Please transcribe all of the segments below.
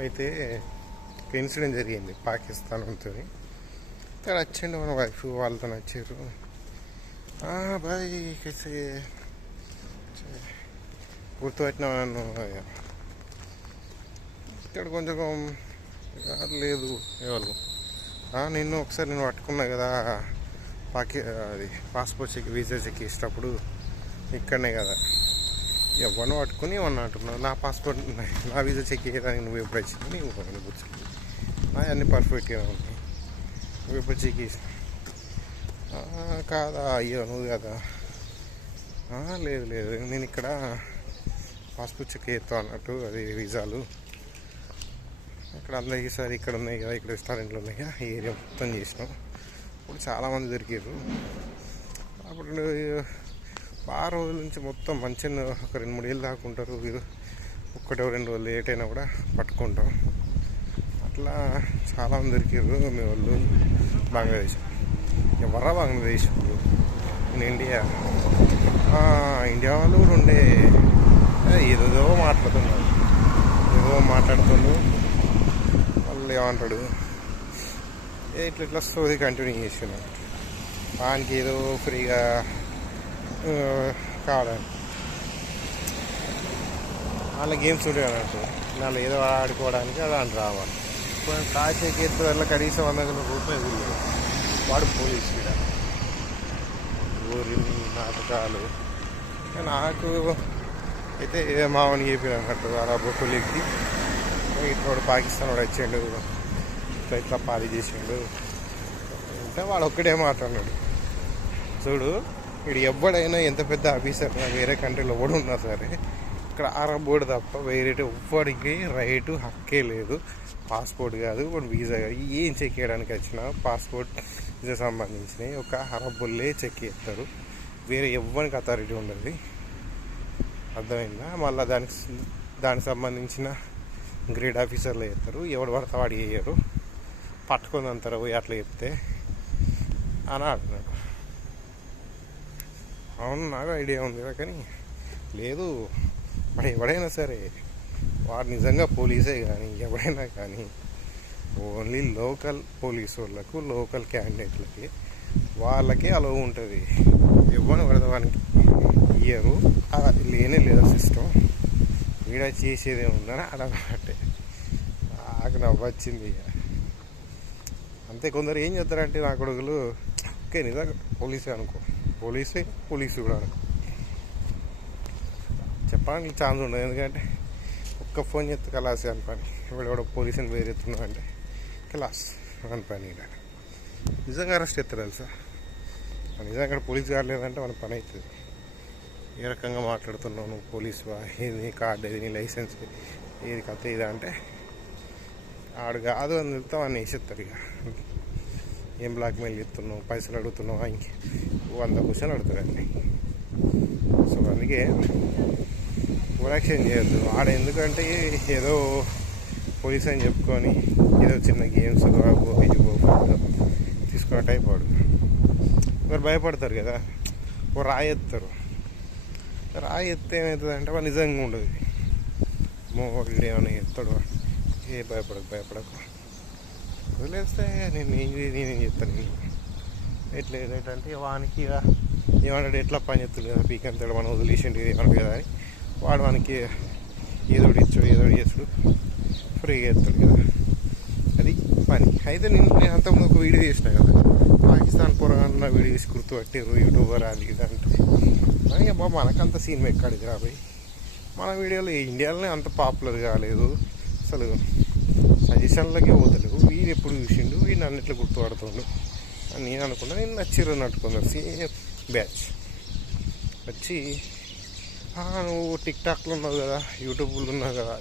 అయితే ఒక ఇన్సిడెంట్ జరిగింది పాకిస్తాన్తో ఇక్కడ వచ్చిండు మన వైఫ్ వాళ్ళతో వచ్చారు బాయ్ గుర్తుపెట్టిన నన్ను ఇక్కడ కొంచెం లేదు ఎవరు. నిన్ను ఒకసారి నేను పట్టుకున్నా కదా పాకి అది పాస్పోర్ట్ చెక్ వీసా చెక్ ఇచ్చినప్పుడు ఇక్కడనే కదా. ఎవరిని పట్టుకుని ఏమన్నా అంటున్నావు? నా పాస్పోర్ట్ నా వీసా చెక్ చేయడానికి నువ్వు ఎప్పుడు వచ్చినా నీవు నువ్వు కూర్చొని నా అన్ని పర్ఫెక్ట్గా ఉన్నాయి. నువ్వు ఎప్పుడు చెక్ చేసిన కాదా? అయ్యో నువ్వు కదా. లేదు లేదు. నేను ఇక్కడ పాస్పోర్ట్ చెక్ చేస్తావు అన్నట్టు అది వీసాలు. ఇక్కడ అందరికీ సార్ ఇక్కడ ఉన్నాయి కదా ఇక్కడ రెస్టారెంట్లు ఉన్నాయి కదా ఏరియా మొత్తం చేసినాం. ఇప్పుడు చాలామంది దొరికారు. అప్పుడు ఆ రోజుల నుంచి మొత్తం మంచిగా ఒక రెండు మూడు ఏళ్ళు దాకా ఉంటారు. వీరు ఒక్కటో రెండు రోజులు లేట్ అయినా కూడా పట్టుకుంటాం. అట్లా చాలామంది దొరికారు. మీ వాళ్ళు బంగ్లాదేశ్. ఎవరా బంగ్లాదేశ్ ఇన్ నేను ఇండియా ఇండియా వాళ్ళు కూడా ఉండే. ఏదోదో ఏదేదో మాట్లాడుతున్నారు. ఏదో మాట్లాడుతుండు వాళ్ళు ఏమంటాడు? ఏ ఇట్లా ఇట్లా స్టోరీ కంటిన్యూ చేస్తున్నాడు. వానికి ఏదో ఫ్రీగా కావాలి. వాళ్ళ గేమ్స్ ఉంటాయి అన్నట్టు. వాళ్ళు ఏదో ఆడుకోవడానికి అది అంటారు రావాలి. ఇప్పుడు కాశీ ఎత్తు వల్ల కనీసం వంద వందల రూపాయలు లేదు వాడు పోలీసు ఇక్కడ ఊరి నాటకాలు. నాకు అయితే మామని చెప్పిన అన్నట్టు వాళ్ళ బొక్కులెక్కి ఇట్లా పాకిస్తాన్ వాడు వచ్చిండు. ఇట్లా ఇట్లా పాలి చేసిండు. అంటే వాడు ఒక్కడే మాట్లాడినాడు. చూడు. ఇక్కడ ఎవడైనా ఎంత పెద్ద ఆఫీసర్ వేరే కంట్రీలో ఎవడు ఉన్నా సరే ఇక్కడ ఆరబోర్డు తప్ప వేరే ఎవ్వడికి రైటు హక్కే లేదు. పాస్పోర్ట్ కాదు ఇప్పుడు వీసా కాదు. ఏం చెక్ చేయడానికి వచ్చినా పాస్పోర్ట్ వీసా సంబంధించినవి ఒక అరబ్బుల్లే చెక్ చేస్తారు. వేరే ఎవ్వరికి అథారిటీ ఉండదు. అర్థమైందా? మళ్ళీ దానికి దానికి సంబంధించిన గ్రేడ్ ఆఫీసర్లు చేస్తారు. ఎవడు పడితే వాడు చేయరు పట్టుకొని అంటారు పోయి అట్లా చెప్తే అని అంటున్నాడు. అవును నాకు ఐడియా ఉంది కానీ లేదు. మరి ఎవడైనా సరే వాడు నిజంగా పోలీసే కానీ ఎవడైనా కానీ ఓన్లీ లోకల్ పోలీస్ వాళ్ళకు లోకల్ క్యాండిడేట్లకి వాళ్ళకే అలో ఉంటుంది. ఎవరిని పడితే ఇయ్యరు. అది లేనే లేదా సిస్టమ్ వీడ చేసేదే ఉందని అడగబట్టే నాకు నవ్వొచ్చింది ఇక. అంతే కొందరు ఏం చేస్తారంటే నా కొడుకులు ఓకే నిజంగా పోలీసే అనుకో. పోలీసే పోలీసు కూడా. చెప్పడానికి ఛాన్స్ ఉండదు. ఎందుకంటే ఒక్క ఫోన్ చేస్తే కలాసి అని పని. ఇప్పుడు ఎవడో పోలీసుని వేరెత్తున్నావు అంటే కలాస్ అని పని ఇక నిజంగా అరెస్ట్ చేస్తారు తెలుసా? నిజంగా అక్కడ పోలీస్ గారు లేదంటే మన పని అవుతుంది ఏ రకంగా మాట్లాడుతున్నావు నువ్వు పోలీస్ వా ఏది నీ కార్డు ఏది నీ లైసెన్స్ ఏది కథ ఇది అంటే ఆడు కాదు అని వెళ్తాం అని వేసేస్తారు ఇక. ఏం బ్లాక్మెయిల్ చేస్తున్నావు? పైసలు అడుగుతున్నావు? ఇంకే వంద క్వశ్చన్ అడుగుతారండి. సో అందుకే ఓవరాక్షన్ చేయొద్దు. ఆడ ఎందుకంటే ఏదో పోలీస్ అని చెప్పుకొని ఏదో చిన్న గేమ్స్ తీసుకున్న టైప్ వాడు. మరి భయపడతారు కదా. ఓ రాయి ఎత్తారు రాయి ఎత్తే ఏమవుతుంది అంటే వాడు నిజంగా ఉండదు. మో వీడు ఏమైనా ఎత్తాడు. ఏ భయపడకు భయపడకు. వదిలేస్తే నేను ఏం నేనేం చెప్తాను ఎట్లా ఏంటంటే వానికి ఇక ఏమంటాడు ఎట్లా పని చెప్తుంది కదా పీకంతాడు మనం వదిలేసిండు ఏమన్నా కదా అని. వాడు మనకి ఏదో ఇచ్చాడు ఏదో చేస్తాడు. ఫ్రీగా చేస్తాడు కదా. అది పని. అయితే నేను నేను అంతకుముందు ఒక వీడియో చేసిన కదా. పాకిస్తాన్ పొరగంట వీడియో తీసి గుర్తుపట్టారు యూట్యూబర్ అది ఇది అంటే. అని అబ్బా మనకంత సీన్ ఎక్కడికి రాబోయి మన వీడియోలో ఇండియాలోనే అంత పాపులర్ కాలేదు. అసలు సజెషన్లకే పోతలేవు వీడు ఎప్పుడు చూసిండు వీడు నన్ను ఎట్లా గుర్తుపడుతుండు అని నేను అనుకున్నా. నేను నచ్చిర్రు నట్టుకున్నారు సేమ్ బ్యాచ్. వచ్చి నువ్వు టిక్ టాక్లో ఉన్నావు కదా యూట్యూబ్లో ఉన్నావు కదా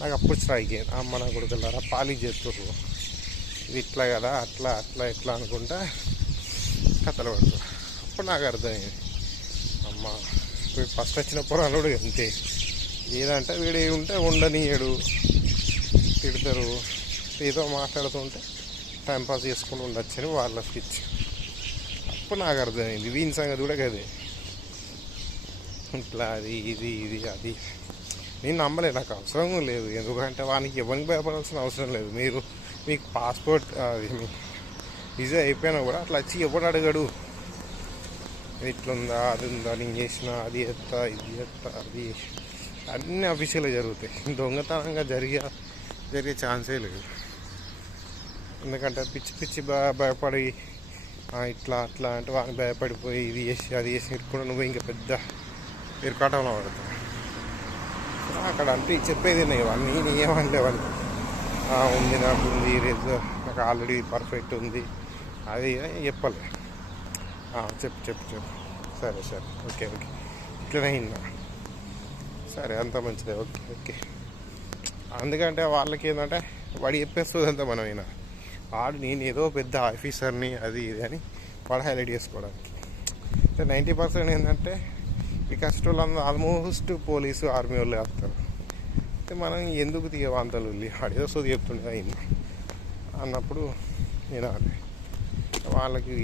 నాకు అప్పుడు స్ట్రైక్ అయ్యింది అమ్మ నా కొడుకులారా పాలి చేస్తుర్రు ఇది ఇట్లా కదా అట్లా అట్లా ఇట్లా అనుకుంటా కథలు పడుతుంది అప్పుడు నాకు అర్థమైంది. అమ్మ ఫస్ట్ వచ్చిన పురాణుడు అంతే. ఏదంటే వీడు ఉంటే ఉండనీయడు తిడతారు ఏదో మాట్లాడుతుంటే టైంపాస్ చేసుకుంటూ ఉండొచ్చని వాళ్ళ స్విచ్ అప్పుడు నాకు అర్థమైంది. వీని సంగతి కూడా కదే ఇట్లా అది ఇది ఇది అది. నేను నమ్మలే. నాకు అవసరం లేదు. ఎందుకంటే వానికి ఎవరికి భయపడాల్సిన అవసరం లేదు. మీరు మీకు పాస్పోర్ట్ అది మీ విజా అయిపోయినా కూడా అట్లా వచ్చి ఎవడు అడగడు. ఇట్లుందా అది ఉందా నేను చేసిన అది ఎత్తా ఇది ఎత్తా అది అన్నీ అఫీషియల్గా జరుగుతాయి. దొంగతనంగా జరిగే జరిగే ఛాన్సే లేదు. ఎందుకంటే పిచ్చి పిచ్చి బాగా భయపడి ఇట్లా అట్లా అంటే వాళ్ళకి భయపడిపోయి ఇది చేసి అది చేసి ఇరుకుండా నువ్వు ఇంకా పెద్ద ఇరుకాటంలో పడతావు. అక్కడ అంటే చెప్పేది నేను ఇవన్నీ ఏమనలే వాళ్ళు? ఉంది నాకు ఉంది రేపు నాకు ఆల్రెడీ పర్ఫెక్ట్ ఉంది. అది చెప్పలే. చెప్పు చెప్పు చెప్పు. సరే సరే ఓకే ఓకే. ఇట్లనే అయిందా సరే అంత మంచిదే ఓకే ఓకే. అందుకంటే వాళ్ళకి ఏంటంటే వాడు చెప్పేస్తుంది అంతా మనం అయినా వాడు నేను ఏదో పెద్ద ఆఫీసర్ని అది ఇది అని వాడు హైలైట్ చేసుకోవడానికి. అంటే నైంటీ పర్సెంట్ ఏంటంటే ఈ కష్టోళ్ళందరూ ఆల్మోస్ట్ పోలీసు ఆర్మీ వాళ్ళు వేస్తారు అయితే మనం ఎందుకు తీయవాంతలు వాడు ఏదో సో చెప్తుండే అయింది అన్నప్పుడు నేను వాళ్ళకి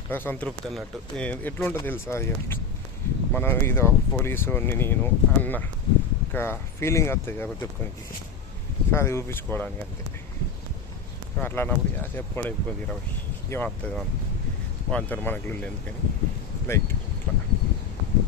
ఇక సంతృప్తి అన్నట్టు. ఎట్లుంటుంది తెలుసా అయ్యా మనం ఇదో పోలీసు నేను అన్న ఒక ఫీలింగ్ వస్తుంది కదా చెప్పుకోనికి. సో అది చూపించుకోవడానికి అంతే. సో అట్లా అన్నప్పుడు చెప్పుకోవడం అయిపోయింది ఇరవై. ఏమవుతుంది? మనం వాళ్ళతో మనకు ఎందుకని? లైట్